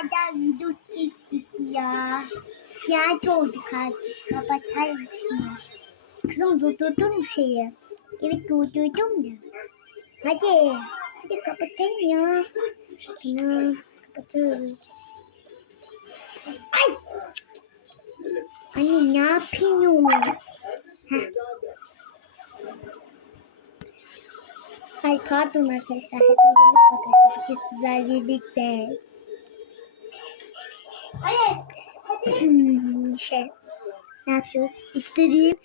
kadar video çektik ya. Tiyatro olduk artık. Kapatar mısın? Kızım durdurdun mu şeyi? Evet durdurdum da. Hadi. Hadi kapatayım ya. Tamam. Kapatıyoruz. Ay! Anne ne yapıyorsun? Heh. Ay pardon arkadaşlar. Hepinize arkadaşlar. Bugün sizlerle birlikte. Hmm, şey. Ne yapıyoruz? İstediğim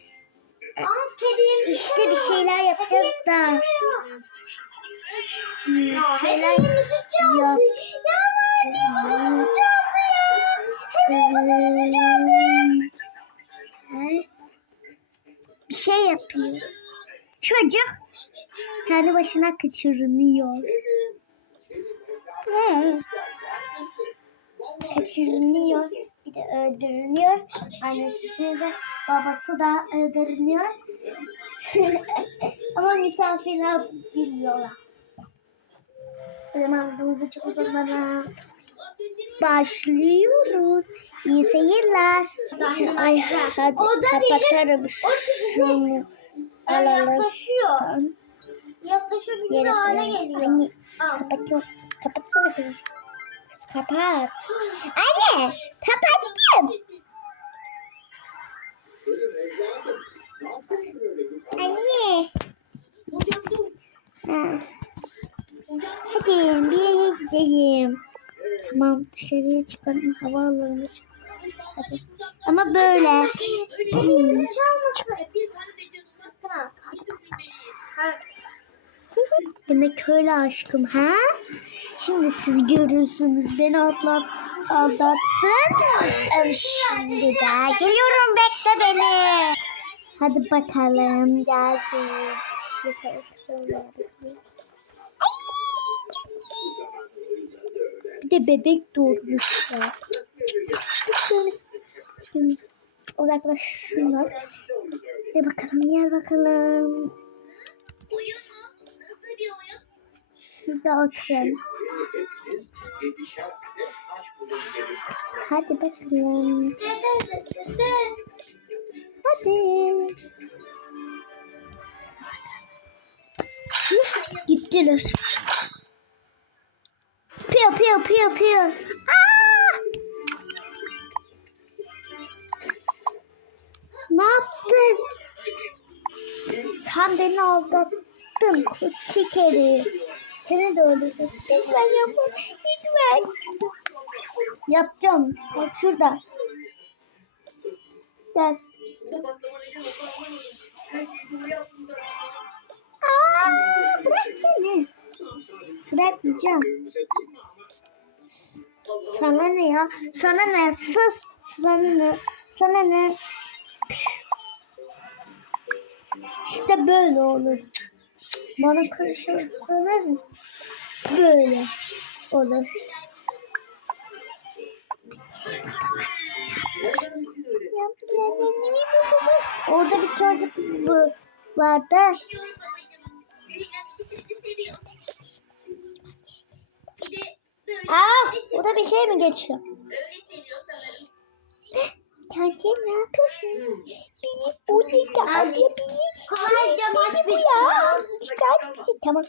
işte bir şeyler yapacağız da. Hmm, şeyler. Hmm, Bir şey yapıyor. Çocuk kendi başına kaçırınıyor. Hmm. Kaçırınıyor. Bir de öldürülüyor. Annesi de babası da öldürülüyor. Ama misafirler bilmiyorlar. O zaman videomuzu çok uzatmadan başlıyoruz. İyi seyirler. Ay hadi kapatalım şunu. Alalım. Yaklaşıyor. Yaklaşabilir hale geliyor. Anne kapat Kapatsana kızım. Kız kapat. Anne kapattım. Anne. Ha. Hadi bir gidelim. Tamam dışarıya çıkalım hava alalım. Hadi. Ama böyle. Hmm. Demek öyle aşkım ha? Şimdi siz görürsünüz beni atlat aldattın. Ee, Şimdi de geliyorum bekle beni. Hadi bakalım oturalım. Bir de bebek. Temiz, temiz. Uzaklaşsınlar. Hadi bakalım gel bakalım. Oyun mu? Nasıl bir oyun? Şurada oturalım. Hadi bakalım. Hadi. Gittiler. Piyo piyo piyo piyo. Aa! Ne yaptın? Sen beni aldattın küçük herif. Seni de öldürdüm. Lütfen yapma. Lütfen. Yapacağım. Bak şurada. Gel. Aa, bırak beni. Bırakmayacağım. Sana ne ya? Sana ne? Sus. Sana ne? Sana ne? İşte böyle olur. Bana karışırsanız böyle olur. Orada bir çocuk vardı. Aa, burada bir şey mi geçiyor? Kanki ne yapıyorsun? Bizi geldi. Bizi Kolayca maç ya. Çıkar bizi. Tamam.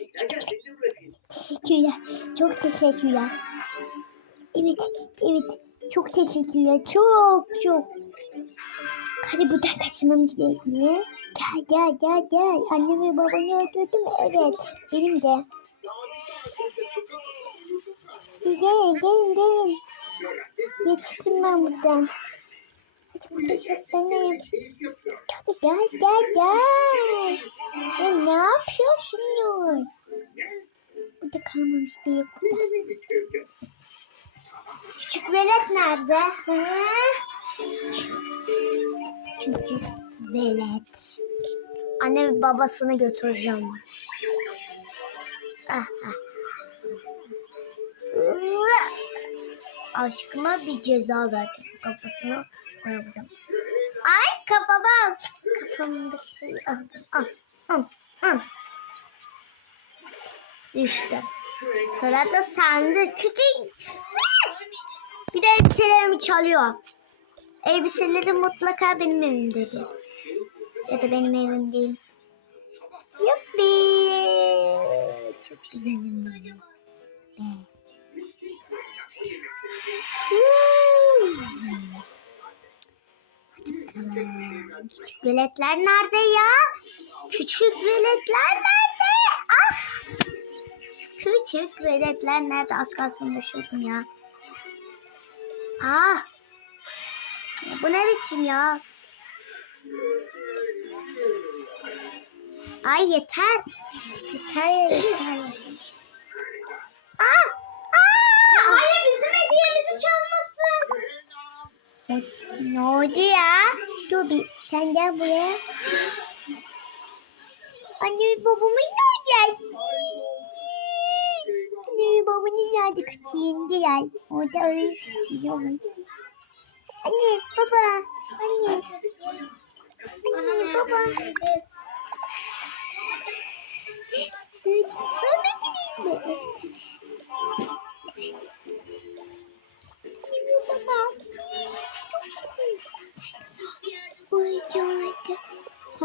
Teşekkürler. Çok teşekkürler. Evet. Evet. Çok teşekkürler. Çok çok. Hadi buradan kaçmamız gerekiyor. Gel gel gel gel. Anne ve babanı öldürdü mü? Evet. Benim de. Gelin gelin gelin. Geçtim ben buradan. Burada saklanayım. Hadi gel gel gel. Ya ne yapıyorsun? Burada kalmamız değil. Küçük velet nerede? Ha? Küçük velet. Anne ve babasını götüreceğim. Ah, ah. Aşkıma bir ceza verdim. Kafasına koyacağım. Ay kafama al. Kafamdaki şeyi aldım. Al. Al. Al. İşte. Sırada sende küçük. elbiselerimi çalıyor. Elbiseleri mutlaka benim evimdedir. Ya da benim evim değil. Yuppi. Çok güzelim benim. Be. Hmm. Küçük veletler nerede ya? Küçük veletler nerede? Ah! Küçük veletler nerede? Az kalsın düşürdüm ya. Ah! Bu ne biçim ya? Ay yeter. Yeter yeter. Dur bir sen gel buraya. Anne babamı ne olacak? Anne babamı nerede kaçayım gel. Orada öyle yok. Anne baba. Anne. Anne baba. Baba gideyim mi?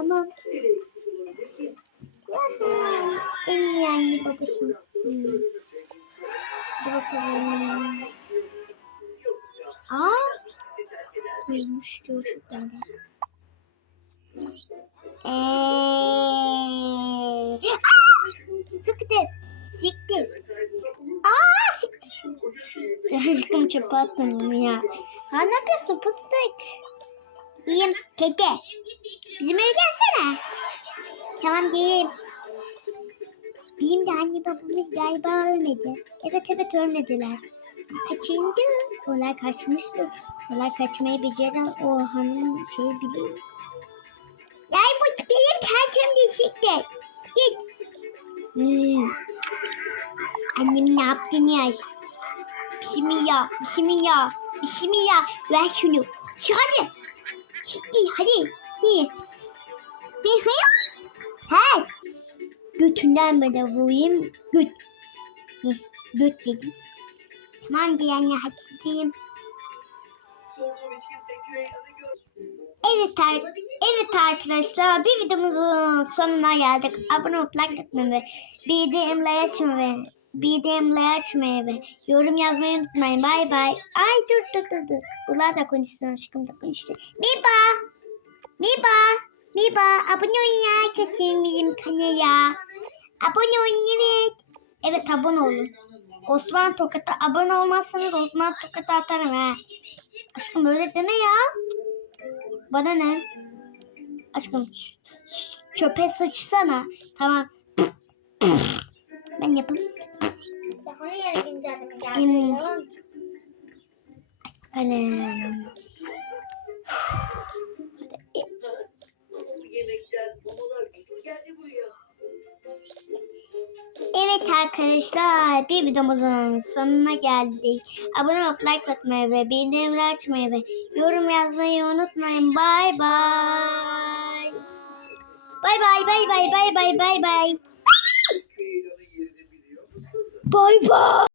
Tamam. İyi anne babasısın. Dur bakalım. Aa, uyumuştur şurada. Eee. Aa! Sıktı. Sıktı. Aa, sıktı. Aşkım çöpe attım bunu ya. Ha ne yapıyorsun fıstık? İyiyim. Kedi. Eve gelsene. Tamam geleyim. Benim de anne babamız galiba ölmedi. Evet evet ölmediler. Kaçındı. Onlar kaçmıştı. Onlar kaçmayı beceren o hanım şey biliyor. Yay bu benim kendim düşüktü. Git. Hmm. Annemin ne yaptığını yaz. Bismillah, bismillah, bismillah. Ver şunu. Hadi. Ciddi hadi. Niye? Bir hayır. He. Götünden böyle vurayım. Göt. Heh, Göt dedim. Tamam diye anne hadi gör. Evet, ar- evet arkadaşlar bir videomuzun sonuna geldik. Abone olup like atmayı ve bildirimleri açmayı ve bildirimleri açmayı ve yorum yazmayı unutmayın. Bay bay. Ay dur dur dur dur. Bunlar da konuşsun aşkım da konuşsun. Miba. Miba. Miba. Abone olun ya. Kaçın bizim kanala. Abone olun evet. Evet abone olun. Osman Tokat'a abone olmazsanız Osman Tokat'a atarım ha. Aşkım öyle deme ya. Bana ne? Aşkım çöpe sıçsana. Tamam. Ben yapayım. Daha yere güncelleme geldi. Kalem. Evet arkadaşlar bir videomuzun sonuna geldik. Abone olup like atmayı ve bildirimleri açmayı ve yorum yazmayı unutmayın. Bay bay. Bay bay bay bay bay bay bay bay. Bay bay.